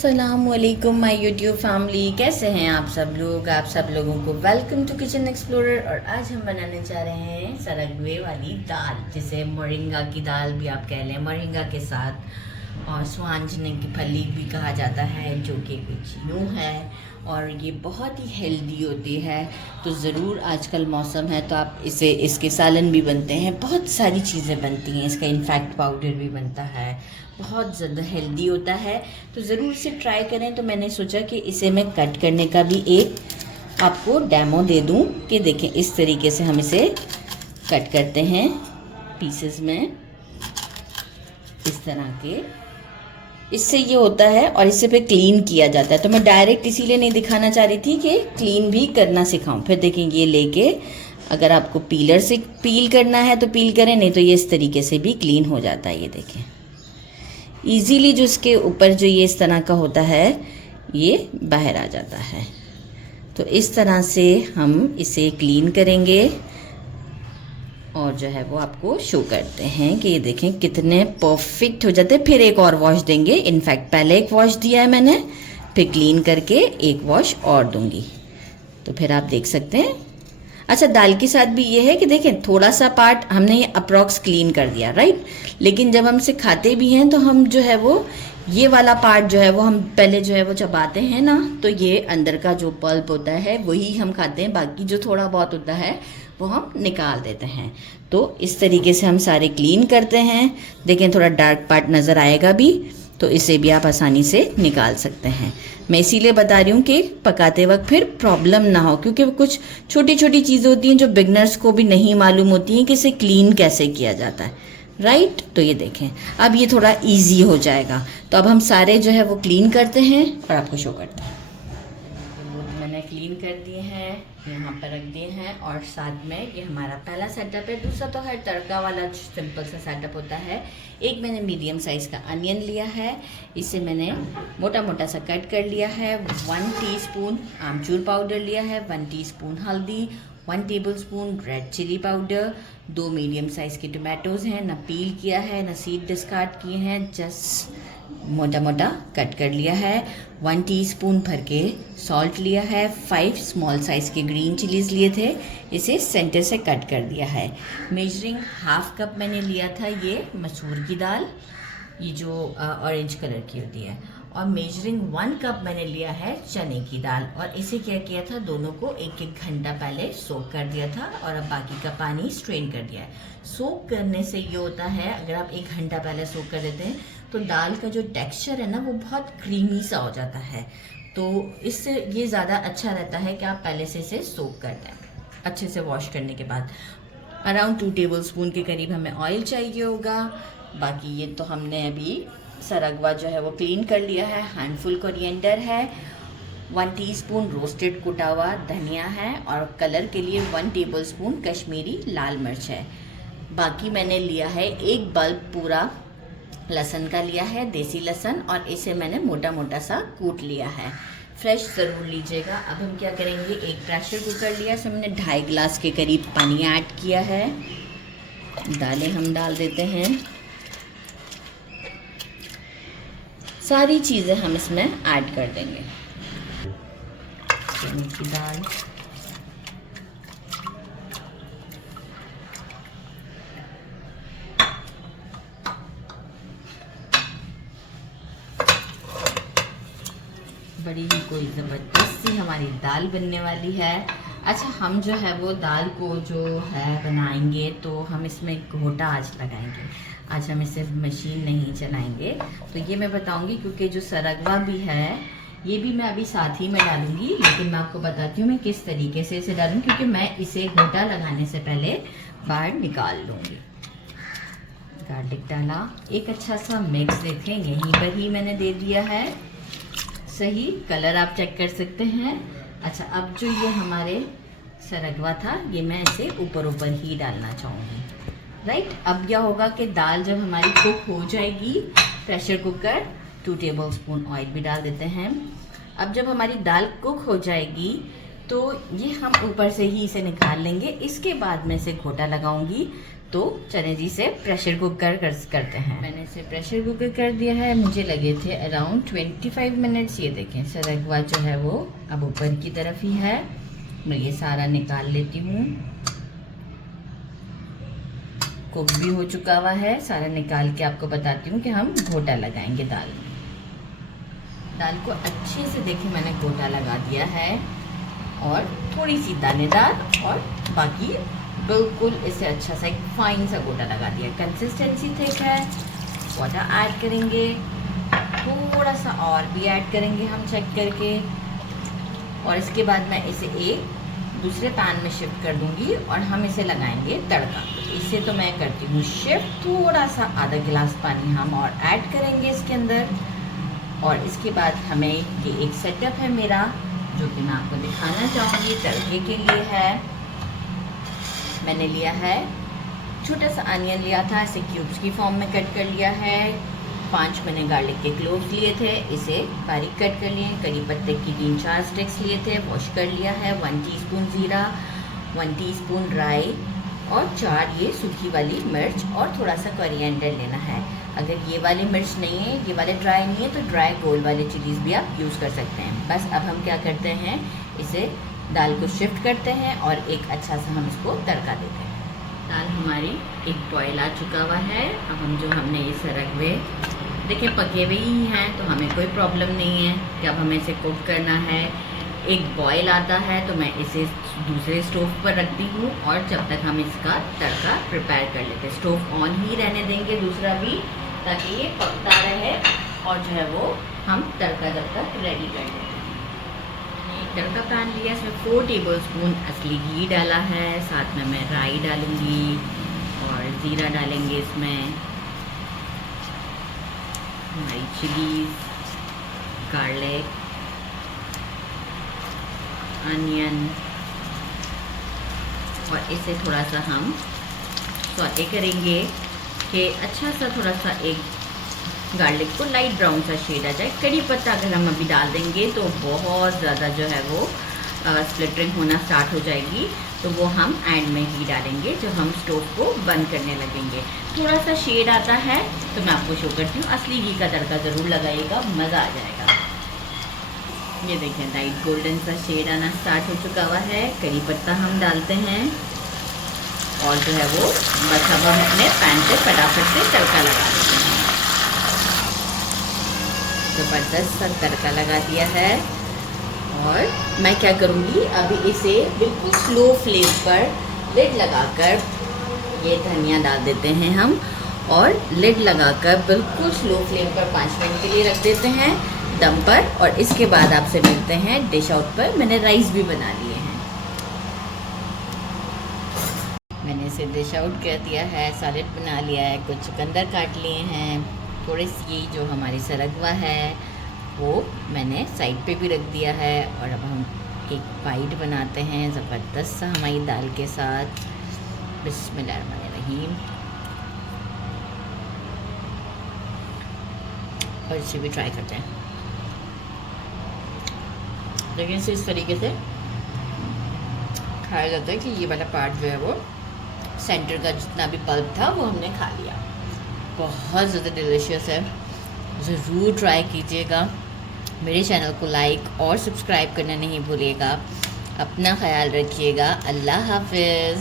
अस्सलामुअलैकुम my YouTube family, कैसे हैं आप सब लोग। आप सब लोगों को वेलकम टू किचन एक्सप्लोरर। और आज हम बनाने जा रहे हैं सरगवे वाली दाल, जिसे मोरिंगा की दाल भी आप कह लें, मोरिंगा के साथ। और स्वांजने की फली भी कहा जाता है, जो कि कुछ यूँ है। और ये बहुत ही हेल्दी होती है, तो ज़रूर आजकल मौसम है तो आप इसके सालन भी बनते हैं, बहुत सारी चीज़ें बनती हैं। इसका इनफैक्ट पाउडर भी बनता है, बहुत ज़्यादा हेल्दी होता है, तो ज़रूर इसे ट्राई करें। तो मैंने सोचा कि इसे मैं कट करने का भी एक आपको डेमो दे दूं कि देखें इस तरीके से हम इसे कट करते हैं पीसेस में, इस तरह के। इससे ये होता है और इससे पे क्लीन किया जाता है। तो मैं डायरेक्ट इसीलिए नहीं दिखाना चाह रही थी कि क्लीन भी करना सिखाऊं। फिर देखें ये लेके अगर आपको पीलर से पील करना है तो पील करें, नहीं तो ये इस तरीके से भी क्लीन हो जाता है। ये देखें इजीली जो इसके ऊपर जो ये इस तरह का होता है ये बाहर आ जाता है। तो इस तरह से हम इसे क्लीन करेंगे और जो है वो आपको शो करते हैं कि ये देखें कितने परफेक्ट हो जाते हैं। फिर एक और वॉश देंगे, इनफैक्ट पहले एक वॉश दिया है मैंने, फिर क्लीन करके एक वॉश और दूंगी, तो फिर आप देख सकते हैं। अच्छा, दाल के साथ भी ये है कि देखें थोड़ा सा पार्ट हमने ये अप्रॉक्स क्लीन कर दिया, राइट। लेकिन जब हम इसे खाते भी हैं तो हम जो है वो ये वाला पार्ट जो है वो हम पहले जो है वो चबाते हैं ना, तो ये अंदर का जो पल्प होता है वही हम खाते हैं, बाकी जो थोड़ा बहुत होता है वो हम निकाल देते हैं। तो इस तरीके से हम सारे क्लीन करते हैं। देखें थोड़ा डार्क पार्ट नज़र आएगा भी, तो इसे भी आप आसानी से निकाल सकते हैं। मैं इसीलिए बता रही हूँ कि पकाते वक्त फिर प्रॉब्लम ना हो, क्योंकि कुछ छोटी छोटी चीज़ें होती हैं जो बिगनर्स को भी नहीं मालूम होती हैं कि इसे क्लीन कैसे किया जाता है, राइट। तो ये देखें अब ये थोड़ा इजी हो जाएगा। तो अब हम सारे जो है वो क्लीन करते हैं और आपको शो करते हैं। मैंने क्लीन कर दिए हैं, यहाँ पर रख दिए हैं। और साथ में ये हमारा पहला सेटअप है। दूसरा तो हर तड़का वाला सिंपल सा सेटअप होता है। एक मैंने मीडियम साइज़ का अनियन लिया है, इसे मैंने मोटा मोटा सा कट कर लिया है। 1 टीस्पून आमचूर पाउडर लिया है, 1 टीस्पून हल्दी, 1 tablespoon red chilli powder, 2 medium size के टोमेटोज़ हैं, ना पील किया है ना सीड डिस्कार्ड किए हैं, जस्ट मोटा मोटा कट कर लिया है। 1 टीस्पून भर के सॉल्ट लिया है, 5 स्मॉल साइज़ के ग्रीन चिलीज़ लिए थे, इसे सेंटर से कट कर दिया है। मेजरिंग हाफ कप मैंने लिया था ये मसूर की दाल, ये जो ऑरेंज कलर की होती है। और मेजरिंग 1 कप मैंने लिया है चने की दाल। और इसे क्या किया था, दोनों को 1-1 घंटा पहले सोक कर दिया था और अब बाकी का पानी स्ट्रेन कर दिया है। सोक करने से ये होता है, अगर आप 1 घंटा पहले सोक कर देते हैं तो दाल का जो टेक्सचर है ना वो बहुत क्रीमी सा हो जाता है। तो इससे ये ज़्यादा अच्छा रहता है कि आप पहले से इसे सोक कर दें अच्छे से वॉश करने के बाद। अराउंड 2 टेबलस्पून के करीब हमें ऑयल चाहिए होगा। बाकी ये तो हमने अभी सरगवा जो है वो क्लीन कर लिया है। हैंडफुल कोरिएंडर है, 1 टीस्पून रोस्टेड कुटा हुआ धनिया है, और कलर के लिए 1 टेबलस्पून कश्मीरी लाल मिर्च है। बाकी मैंने लिया है 1 बल्ब पूरा लहसुन का लिया है, देसी लहसुन, और इसे मैंने मोटा मोटा सा कूट लिया है। फ्रेश ज़रूर लीजिएगा। अब हम क्या करेंगे, एक प्रेशर कुकर लिया, इसमें मैंने 2.5 गिलास के करीब पानी ऐड किया है। दालें हम डाल देते हैं, सारी चीज़ें हम इसमें ऐड कर देंगे। चने की दाल, बड़ी ही कोई ज़बरदस्त सी हमारी दाल बनने वाली है। अच्छा, हम जो है वो दाल को जो है बनाएंगे तो हम इसमें घोटा आज लगाएंगे। आज हम इसे मशीन नहीं चलाएंगे, तो ये मैं बताऊंगी, क्योंकि जो सरगवा भी है ये भी मैं अभी साथ ही में डालूंगी। लेकिन मैं आपको बताती हूँ मैं किस तरीके से इसे डालूँ, क्योंकि मैं इसे घोटा लगाने से पहले बाहर निकाल लूँगी। गार्लिक डाला, एक अच्छा सा मिक्स, देखें यहीं पर ही मैंने दे दिया है। सही कलर आप चेक कर सकते हैं। अच्छा, अब जो ये हमारे सरगवा था ये मैं इसे ऊपर ऊपर ही डालना चाहूँगी, राइट। अब क्या होगा कि दाल जब हमारी कुक हो जाएगी, प्रेशर कुकर 2 टेबलस्पून ऑयल भी डाल देते हैं। अब जब हमारी दाल कुक हो जाएगी तो ये हम ऊपर से ही इसे निकाल लेंगे। इसके बाद मैं इसे घोटा लगाऊंगी तो चने जी से प्रेशर कुकर करते हैं। मैंने इसे प्रेशर कुकर कर दिया है, मुझे लगे थे अराउंड 25 मिनट्स। ये देखें सरगवा जो है वो अब ऊपर की तरफ ही है। मैं ये सारा निकाल लेती हूँ। कुक भी हो चुका हुआ है, सारा निकाल के आपको बताती हूँ कि हम घोटा लगाएंगे दाल को अच्छे से। देखिए मैंने घोटा लगा दिया है और थोड़ी सी दानेदार और बाकी बिल्कुल इसे अच्छा सा एक फाइन सा घोटा लगा दिया। कंसिस्टेंसी थिक है। वाटर ऐड करेंगे, थोड़ा सा और भी ऐड करेंगे हम चेक करके, और इसके बाद मैं इसे एक दूसरे पैन में शिफ्ट कर दूंगी और हम इसे लगाएंगे तड़का। इसे तो मैं करती हूँ शिफ्ट। थोड़ा सा आधा गिलास पानी हम और ऐड करेंगे इसके अंदर, और इसके बाद हमें ये एक सेटअप है मेरा जो कि मैं आपको दिखाना चाहूँगी। तड़के के लिए है, मैंने लिया है छोटा सा अनियन लिया था, इसे क्यूब्स की फॉर्म में कट कर लिया है। 5 मैंने गार्लिक के क्लोव्स लिए थे, इसे बारीक कट कर लिए। करी पत्ते की 3-4 स्टिक्स लिए थे, वॉश कर लिया है। 1 टीस्पून ज़ीरा, 1 टीस्पून राई और 4 ये सूखी वाली मिर्च, और थोड़ा सा कोरिएंडर लेना है। अगर ये वाली मिर्च नहीं है, ये वाले ड्राई नहीं है, तो ड्राई गोल वाले चिलीज़ भी आप यूज़ कर सकते हैं। बस अब हम क्या करते हैं, इसे दाल को शिफ्ट करते हैं और एक अच्छा सा हम इसको तड़का देते हैं। दाल हमारी एक बॉयल आ चुका हुआ है। अब हम जो हमने ये सरगवे देखिए पके हुए ही हैं, तो हमें कोई प्रॉब्लम नहीं है कि अब हमें इसे कुक करना है। एक बॉयल आता है तो मैं इसे दूसरे स्टोव पर रखती हूँ, और जब तक हम इसका तड़का प्रिपेयर कर लेते हैं। स्टोव ऑन ही रहने देंगे दूसरा भी, ताकि ये पकता रहे, और जो है वो हम तड़का जब तक रेडी कर लेते हैं। एक तड़का पैन लिया, इसमें 4 टेबलस्पून असली घी डाला है, साथ में मैं राई डालूंगी और ज़ीरा डालेंगे इसमें। हमारी चिलीज़, गार्लिक, अनियन, और इसे थोड़ा सा हम सौटे करेंगे कि अच्छा सा थोड़ा सा एक गार्लिक को लाइट ब्राउन सा शेड आ जाए। कड़ी पत्ता अगर हम अभी डाल देंगे तो बहुत ज़्यादा जो है वो स्प्लिटरिंग होना स्टार्ट हो जाएगी, तो वो हम एंड में ही डालेंगे जब हम स्टोव को बंद करने लगेंगे। थोड़ा सा शेड आता है तो मैं आपको शो करती हूँ। असली घी का तड़का ज़रूर लगाइएगा, मज़ा आ जाएगा। ये देखें लाइट गोल्डन सा शेड आना स्टार्ट हो चुका हुआ है। कड़ी पत्ता हम डालते हैं, और जो है वो बस अब हम अपने पैन पे फटाफट से तड़का लगा देते हैं। ज़बरदस्त सा तड़का लगा दिया है, और मैं क्या करूँगी, अभी इसे बिल्कुल स्लो फ्लेम पर लिड लगाकर, ये धनिया डाल देते हैं हम, और लिड लगाकर बिल्कुल स्लो फ्लेम पर 5 मिनट के लिए रख देते हैं दम पर। और इसके बाद आपसे मिलते हैं डिश आउट पर। मैंने राइस भी बना लिए हैं। मैंने इसे डिश आउट कर दिया है, सैलेड बना लिया है, कुछ चुकंदर काट लिए हैं, थोड़ी सी जो हमारी सरगवा है वो मैंने साइड पे भी रख दिया है। और अब हम एक बाइट बनाते हैं ज़बरदस्त सा हमारी दाल के साथ। बिस्मिल्लाहिर्रहमानिर्रहीम। और इसे भी ट्राई करते हैं। लेकिन इसे इस तरीके से खाया जाता है कि ये वाला पार्ट जो है वो सेंटर का जितना भी पल्प था वो हमने खा लिया। बहुत ज़्यादा डिलीशियस है, ज़रूर ट्राई कीजिएगा। मेरे चैनल को लाइक और सब्सक्राइब करना नहीं भूलिएगा। अपना ख्याल रखिएगा। अल्लाह हाफिज़।